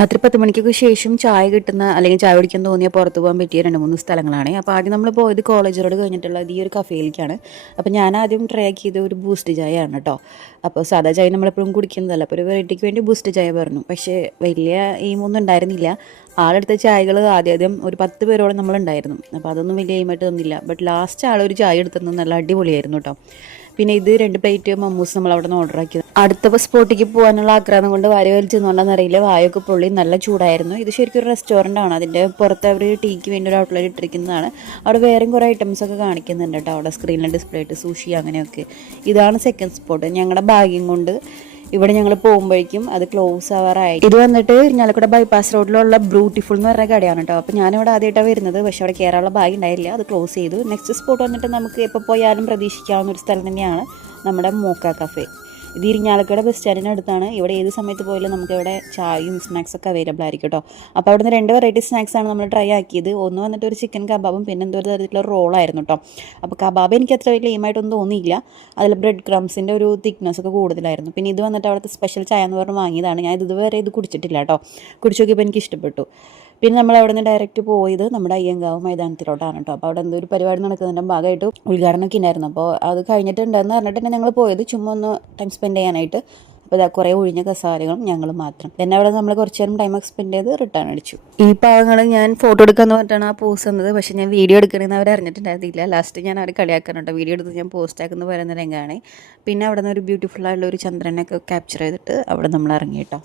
രാത്രി 10 മണിക്കൊക്കെ ശേഷം ചായ കിട്ടുന്ന അല്ലെങ്കിൽ ചായ കുടിക്കാൻ തോന്നിയ പുറത്ത് പോകാൻ പറ്റിയ 2-3 സ്ഥലങ്ങളാണ്. അപ്പോൾ ആദ്യം നമ്മൾ പോയത് കോളേജ് റോഡ് കഴിഞ്ഞിട്ടുള്ള ഈ ഒരു കഫേയിലേക്കാണ്. അപ്പോൾ ഞാൻ ആദ്യം ട്രൈ ആക്കിയത് ഒരു ബൂസ്റ്റ് ചായയാണ് കേട്ടോ. അപ്പോൾ സാധാ ചായ നമ്മളെപ്പോഴും കുടിക്കുന്നതല്ല, അപ്പോൾ ഒരു വെറൈറ്റിക്ക് വേണ്ടി ബൂസ്റ്റ് ചായ പറഞ്ഞു. പക്ഷേ വലിയ എയിമൊന്നും ഉണ്ടായിരുന്നില്ല. ആളെടുത്ത ചായകൾ ആദ്യം ഒരു 10 പേരോളം നമ്മളുണ്ടായിരുന്നു. അപ്പോൾ അതൊന്നും വലിയ എയിമായിട്ട് തന്നില്ല. ബട്ട് ലാസ്റ്റ് ആളൊരു ചായ എടുത്തത് നല്ല അടിപൊളിയായിരുന്നു കേട്ടോ. പിന്നെ ഇത് 2 പ്ലേറ്റ് മമ്മൂസ് നമ്മൾ അവിടെ നിന്ന് ഓർഡർ ആക്കിയത്. അടുത്ത സ്പോട്ടിലേക്ക് പോകാനുള്ള ആഗ്രഹം കൊണ്ട് വാരി വലിച്ചെന്നുകൊണ്ടാണെന്ന് അറിയില്ല, വായൊക്കെ പൊള്ളി നല്ല ചൂടായിരുന്നു. ഇത് ശരിക്കും ഒരു റെസ്റ്റോറൻ്റ് ആണ്. അതിൻ്റെ പുറത്ത് അവർ ടീക്ക് വേണ്ടി ഒരു ഔട്ട്ലെറ്റ് ഇട്ടിരിക്കുന്നതാണ്. അവിടെ വേറെയും കുറേ ഐറ്റംസ് ഒക്കെ കാണിക്കുന്നുണ്ട് കേട്ടോ. അവിടെ സ്ക്രീനിൽ ഡിസ്പ്ലേ ആയിട്ട് സൂഷി അങ്ങനെയൊക്കെ. ഇതാണ് സെക്കൻഡ് സ്പോട്ട്. ഞങ്ങളുടെ ഭാഗ്യം കൊണ്ട് ഇവിടെ ഞങ്ങൾ പോകുമ്പോഴേക്കും അത് ക്ലോസ് ആവാറായി. ഇത് വന്നിട്ട് ഇരിഞ്ഞാലക്കുട ബൈപ്പാസ് റോഡിലുള്ള ബ്യൂട്ടിഫുൾ എന്ന് പറഞ്ഞ കടയാണ് കേട്ടോ. അപ്പോൾ ഞാനിവിടെ ആദ്യമായിട്ടാണ് വരുന്നത്, പക്ഷേ അവിടെ കയറാനുള്ള ഭാഗ്യം ഉണ്ടായില്ല, അത് ക്ലോസ് ചെയ്തു. നെക്സ്റ്റ് സ്പോട്ട് വന്നിട്ട് നമുക്ക് എപ്പോൾ പോയാലും പ്രതീക്ഷിക്കാവുന്ന ഒരു സ്ഥലം തന്നെയാണ് നമ്മുടെ മോക്ക കഫേ. ഇത് ഇരിഞ്ഞാലക്കുട ബസ് സ്റ്റാൻഡിന് അടുത്താണ്. ഇവിടെ ഏത് സമയത്ത് പോയാലും നമുക്ക് ഇവിടെ ചായയും സ്നാക്സൊക്കെ അവൈലബിൾ ആയിരിക്കും കേട്ടോ. അപ്പോൾ അവിടുന്ന് 2 വെറൈറ്റി സ്നാക്സാണ് നമ്മൾ ട്രൈ ആക്കിയത്. ഒന്ന് വന്നിട്ട് ഒരു ചിക്കൻ കബാബും പിന്നെ എന്തോ ഒരു തരത്തിലുള്ള റോളായിരുന്നു കേട്ടോ. അപ്പോൾ കബാബ് എനിക്ക് അത്ര വലിയ എയിമായിട്ടൊന്നും തോന്നിയില്ല. അതിൽ ബ്രെഡ് ക്രംസിൻ്റെ ഒരു തിക്നെസ് ഒക്കെ കൂടുതലായിരുന്നു. പിന്നെ ഇത് വന്നിട്ട് അവിടുത്തെ സ്പെഷ്യൽ ചായ എന്ന് പറഞ്ഞ് വാങ്ങിയതാണ്. ഞാൻ ഇതുവരെ ഇത് കുടിച്ചിട്ടില്ല കേട്ടോ. കുടിച്ച് നോക്കിയപ്പോൾ എനിക്ക് ഇഷ്ടപ്പെട്ടു. പിന്നെ നമ്മൾ അവിടെ നിന്ന് ഡയറക്റ്റ് പോയത് നമ്മുടെ അയ്യങ്കാവ് മൈതാനത്തിലോട്ടാണ് കേട്ടോ. അപ്പോൾ അവിടെ എന്തോ ഒരു പരിപാടി നടക്കുന്നതിൻ്റെ ഭാഗമായിട്ട് ഉദ്ഘാടനമൊക്കെ ഉണ്ടായിരുന്നു. അപ്പോൾ അത് കഴിഞ്ഞിട്ടുണ്ടെന്ന് പറഞ്ഞിട്ട് തന്നെ ഞങ്ങൾ പോയത് ചുമ്മാ ഒന്ന് ടൈം സ്പെൻഡ് ചെയ്യാനായിട്ട്. അപ്പോൾ ഇതാ കുറേ ഒഴിഞ്ഞ കസാരകളും ഞങ്ങൾ മാത്രം. പിന്നെ അവിടെ നമ്മൾ കുറച്ച് നേരം ടൈം സ്പെൻഡ് ചെയ്ത് റിട്ടേൺ അടിച്ചു. ഈ പാവങ്ങൾ ഞാൻ ഫോട്ടോ എടുക്കാമെന്ന് പറഞ്ഞിട്ടാണ് ആ പോസ്റ്റ് തന്നത്. പക്ഷേ ഞാൻ വീഡിയോ എടുക്കണമെന്ന് അവർ അറിഞ്ഞിട്ടുണ്ടായിരുന്നില്ല. ലാസ്റ്റ് ഞാൻ അവർ കളിയാക്കാനുണ്ടോ, വീഡിയോ എടുത്ത് ഞാൻ പോസ്റ്റ് ആക്കുന്നു പറയുന്ന രംഗമാണ്. പിന്നെ അവിടെ നിന്ന് ഒരു ബ്യൂട്ടിഫുൾ ആയിട്ടുള്ള ഒരു ചന്ദ്രനൊക്കെ ക്യാപ്ചർ ചെയ്തിട്ട് അവിടെ നമ്മൾ ഇറങ്ങി കേട്ടോ.